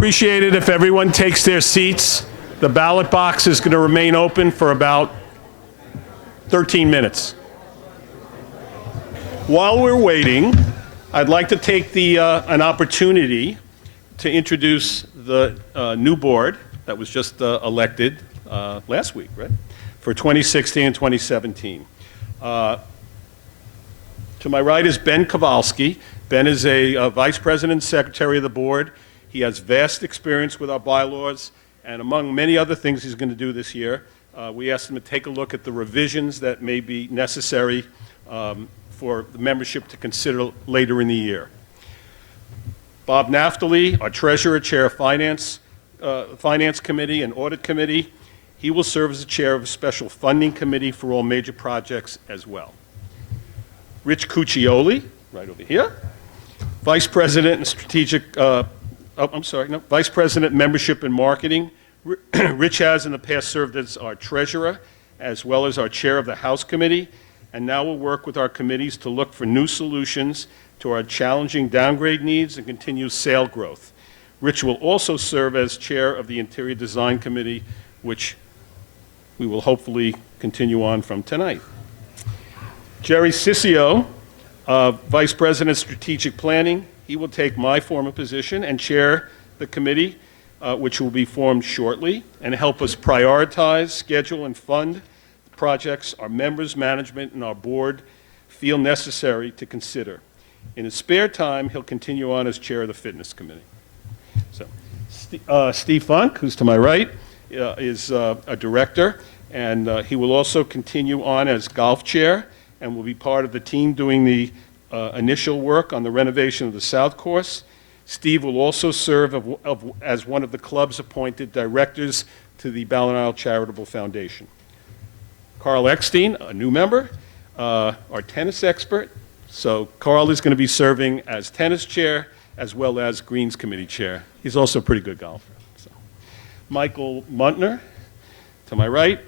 appreciate it if everyone takes their seats. The ballot box is going to remain open for about 13 minutes. While we're waiting, I'd like to take an opportunity to introduce the new board that was just elected last week, right? For 2016 and 2017. To my right is Ben Kowalski. Ben is a vice president and secretary of the board. He has vast experience with our bylaws, and among many other things he's going to do this year, we asked him to take a look at the revisions that may be necessary for the membership to consider later in the year. Bob Naftali, our treasurer, chair of Finance Committee and Audit Committee. He will serve as the chair of a special funding committee for all major projects as well. Rich Cuccioli, right over here, vice president and strategic, vice president, membership and marketing. Rich has in the past served as our treasurer as well as our chair of the House Committee, and now will work with our committees to look for new solutions to our challenging downgrade needs and continued sale growth. Rich will also serve as chair of the Interior Design Committee, which we will hopefully continue on from tonight. Jerry Ciccio, vice president of strategic planning. He will take my former position and chair the committee, which will be formed shortly, and help us prioritize, schedule, and fund projects our members, management, and our board feel necessary to consider. In his spare time, he'll continue on as chair of the fitness committee. So, Steve Funk, who's to my right, is a director, and he will also continue on as golf chair and will be part of the team doing the initial work on the renovation of the South Course. Steve will also serve as one of the club's appointed directors to the BallenIsles Charitable Foundation. Carl Eckstein, a new member, our tennis expert. So Carl is going to be serving as tennis chair as well as Greens Committee chair. He's also a pretty good golfer. So. Michael Muntner, to my right,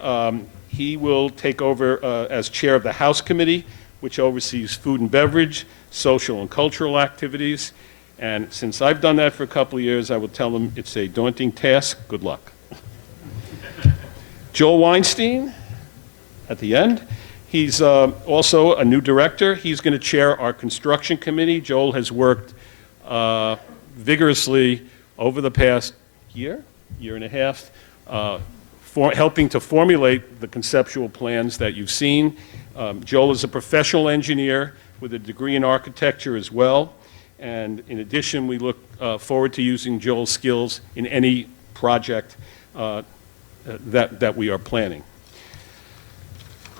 he will take over as chair of the House Committee, which oversees food and beverage, social and cultural activities. And since I've done that for a couple of years, I will tell him it's a daunting task. Good luck. Joel Weinstein, at the end. He's also a new director. He's going to chair our construction committee. Joel has worked vigorously over the past year and a half, helping to formulate the conceptual plans that you've seen. Joel is a professional engineer with a degree in architecture as well. And in addition, we look forward to using Joel's skills in any project that we are planning.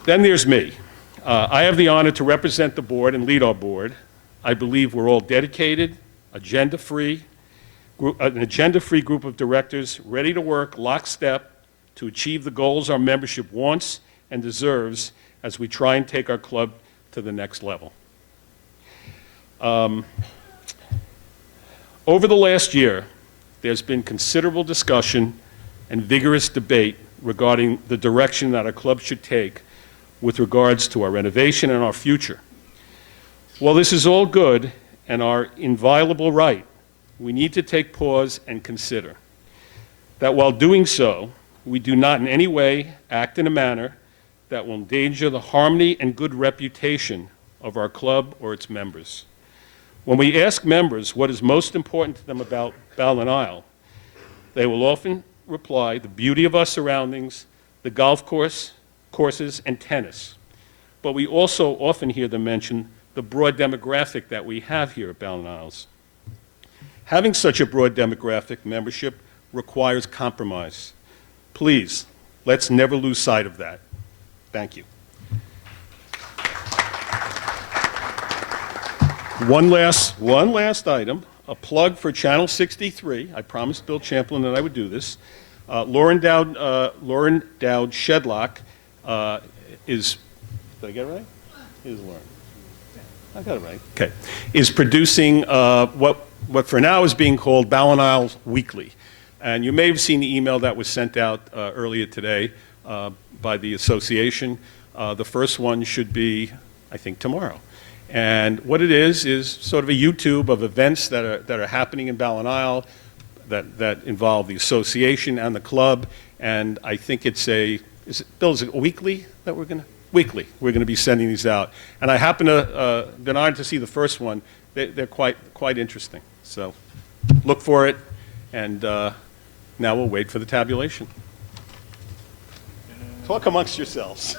Then there's me. I have the honor to represent the board and lead our board. I believe we're all dedicated, an agenda-free group of directors ready to work lockstep to achieve the goals our membership wants and deserves as we try and take our club to the next level. Over the last year, there's been considerable discussion and vigorous debate regarding the direction that our club should take with regards to our renovation and our future. While this is all good and our inviolable right, we need to take pause and consider that while doing so, we do not in any way act in a manner that will endanger the harmony and good reputation of our club or its members. When we ask members what is most important to them about BallenIsles, they will often reply the beauty of our surroundings, the golf courses, and tennis. But we also often hear them mention the broad demographic that we have here at BallenIsles. Having such a broad demographic membership requires compromise. Please, let's never lose sight of that. Thank you. One last item, a plug for Channel 63. I promised Bill Champlin that I would do this. Lauren Dowd Shedlock is, did I get it right? Here's Lauren. I got it right. Okay. Is producing what for now is being called BallenIsles Weekly. And you may have seen the email that was sent out earlier today by the association. The first one should be, I think, tomorrow. And what it is sort of a YouTube of events that are happening in BallenIsles that involve the association and the club, and I think it's Bill, is it weekly that we're going to? Weekly, we're going to be sending these out. And I happen to, been honored to see the first one. They're quite interesting. So look for it, and now we'll wait for the tabulation. Talk amongst yourselves.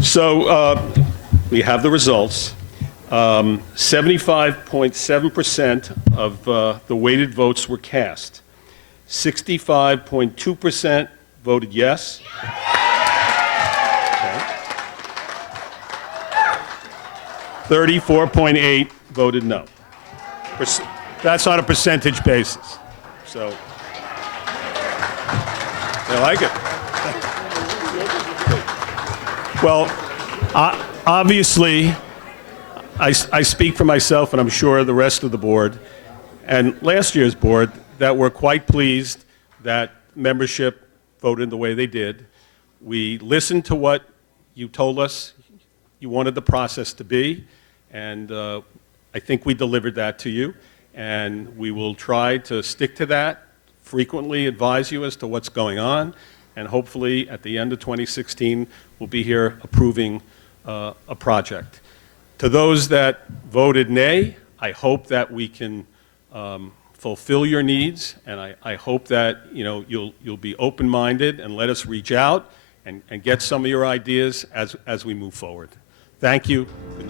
So we have the results. 75.7% of the weighted votes were cast. 65.2% voted yes. Okay. 34.8 voted no. That's on a percentage basis. So, I like it. Well, obviously, I speak for myself, and I'm sure the rest of the board, and last year's board, that we're quite pleased that membership voted the way they did. We listened to what you told us you wanted the process to be, and I think we delivered that to you, and we will try to stick to that, frequently advise you as to what's going on, and hopefully at the end of 2016, we'll be here approving a project. To those that voted nay, I hope that we can fulfill your needs, and I hope that you'll be open-minded and let us reach out and get some of your ideas as we move forward. Thank you. Good night.